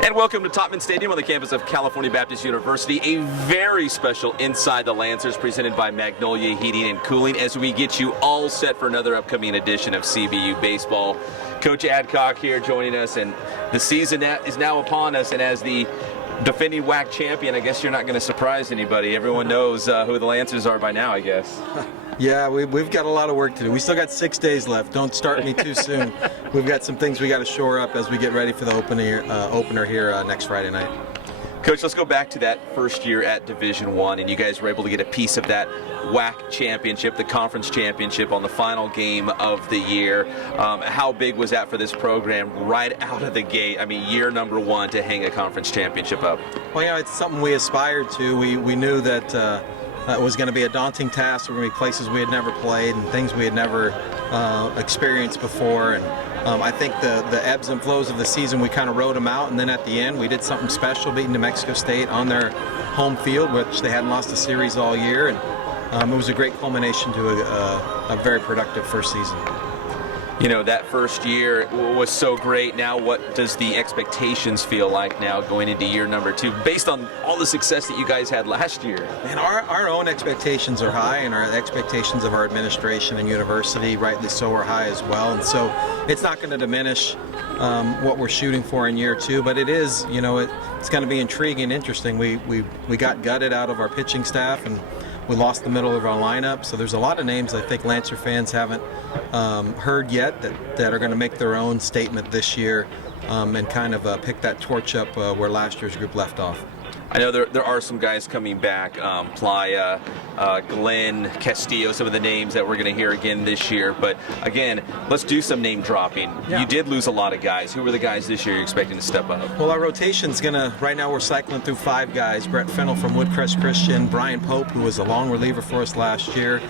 And welcome to Topman Stadium on the campus of California Baptist University. A very special Inside the Lancers presented by Magnolia Heating and Cooling as we get you all set for another upcoming edition of CBU Baseball. Coach Adcock here joining us, and the season is now upon us, and as the defending WAC champion, I guess you're not going to surprise anybody. Everyone knows who the Lancers are by now, I guess. Yeah, we've got a lot of work to do. We still got 6 days left. Don't start me too soon. We've got some things we got to shore up as we get ready for the opener here next Friday night. Coach, let's go back to that first year at Division I, and you guys were able to get a piece of that WAC championship, the conference championship, on the final game of the year. How big was that for this program right out of the gate? I mean, year number one to hang a conference championship up. Well, you know, it's something we aspired to. We knew that it was going to be a daunting task. There were going to be places we had never played and things we had never experienced before. And I think the ebbs and flows of the season, we kind of rode them out. And then at the end, we did something special, beating New Mexico State on their home field, which they hadn't lost a series all year. And it was a great culmination to a very productive first season. You know, that first year was so great. Now what does the expectations feel like now going into year number two, based on all the success that you guys had last year? And our own expectations are high, and our expectations of our administration and university, rightly so, are high as well. And so it's not going to diminish what we're shooting for in year two, but it is, you know, it's going to be intriguing and interesting. We got gutted out of our pitching staff, and we lost the middle of our lineup, so there's a lot of names I think Lancer fans haven't heard yet that are going to make their own statement this year and kind of pick that torch up where last year's group left off. I know there are some guys coming back, Playa, Glenn, Castillo, some of the names that we're going to hear again this year. But again, let's do some name dropping. Yeah. You did lose a lot of guys. Who were the guys this year you're expecting to step up? Well, our rotation's going to, right now we're cycling through 5 guys. Brett Fennell from Woodcrest Christian, Brian Pope, who was a long reliever for us last year,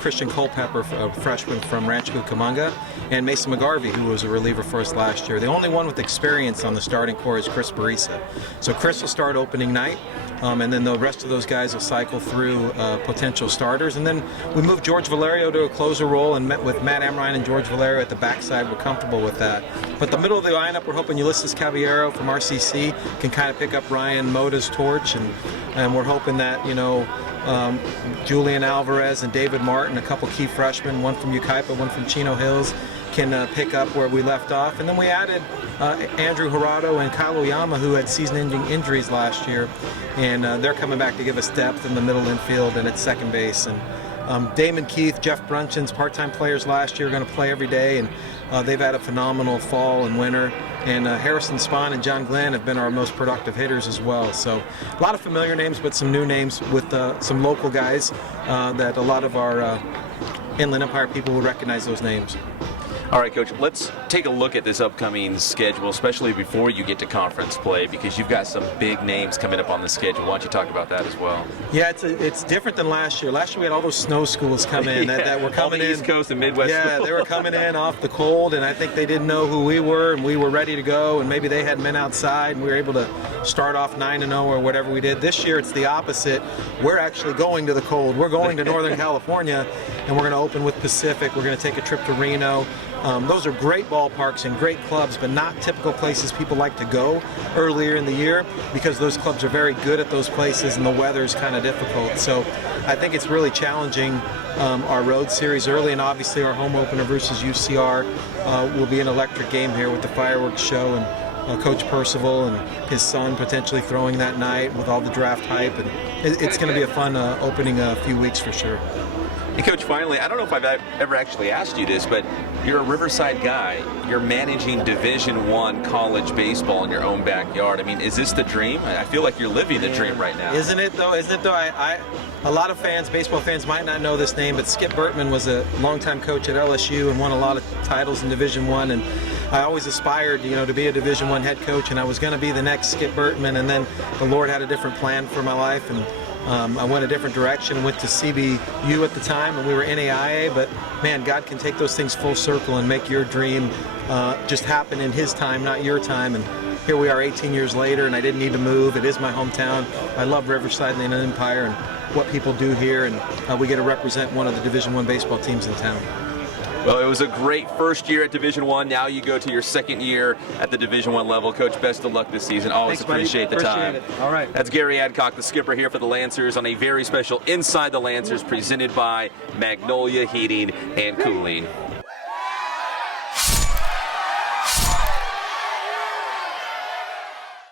Christian Culpepper, a freshman from Rancho Cucamonga, and Mason McGarvey, who was a reliever for us last year. The only one with experience on the starting core is Chris Barisa. So Chris will start opening night, and then the rest of those guys will cycle through potential starters. And then we moved George Valerio to a closer role and met with Matt Amrine and George Valerio at the backside. We're comfortable with that. But the middle of the lineup, we're hoping Ulysses Caballero from RCC can kind of pick up Ryan Moda's torch, and we're hoping that, you know, Julian Alvarez and David Martin, a couple key freshmen, one from Yucaipa, one from Chino Hills, can pick up where we left off. And then we added Andrew Gerardo and Kyle Oyama, who had season-ending injuries last year, and they're coming back to give us depth in the middle infield and at second base. And Damon Keith, Jeff Brunchen's part-time players last year are going to play every day, and they've had a phenomenal fall and winter. And Harrison Spahn and John Glenn have been our most productive hitters as well. So a lot of familiar names, but some new names with some local guys that a lot of our Inland Empire people will recognize those names. All right, Coach, let's take a look at this upcoming schedule, especially before you get to conference play, because you've got some big names coming up on the schedule. Why don't you talk about that as well? Yeah, it's different than last year. Last year we had all those snow schools come in that were coming all the in. East Coast and Midwest. Yeah, they were coming in off the cold, and I think they didn't know who we were, and we were ready to go, and maybe they hadn't been outside, and we were able to start off 9-0 or whatever we did. This year it's the opposite. We're actually going to the cold. We're going to Northern California, and we're going to open with Pacific. We're going to take a trip to Reno. Those are great ballparks and great clubs, but not typical places people like to go earlier in the year, because those clubs are very good at those places and the weather is kind of difficult. So I think it's really challenging our road series early, and obviously our home opener versus UCR will be an electric game here with the fireworks show and Coach Percival and his son potentially throwing that night with all the draft hype. And it's going to be a fun opening few weeks for sure. And Coach, finally, I don't know if I've ever actually asked you this, but you're a Riverside guy. You're managing Division I college baseball in your own backyard. I mean, is this the dream? I feel like you're living the dream right now. Isn't it though? A lot of fans, baseball fans, might not know this name, but Skip Bertman was a longtime coach at LSU and won a lot of titles in Division I. And I always aspired, you know, to be a Division I head coach, and I was going to be the next Skip Bertman. And then the Lord had a different plan for my life, and I went a different direction, went to CBU at the time, and we were NAIA, but man, God can take those things full circle and make your dream just happen in His time, not your time. And here we are 18 years later, and I didn't need to move. It is my hometown. I love Riverside and the Inland Empire and what people do here, and we get to represent one of the Division I baseball teams in town. Well, it was a great first year at Division I. Now you go to your second year at the Division I level. Coach, best of luck this season. Always Thanks, buddy. appreciate the time. Appreciate it. All right. That's Gary Adcock, the skipper here for the Lancers on a very special Inside the Lancers presented by Magnolia Heating and Cooling.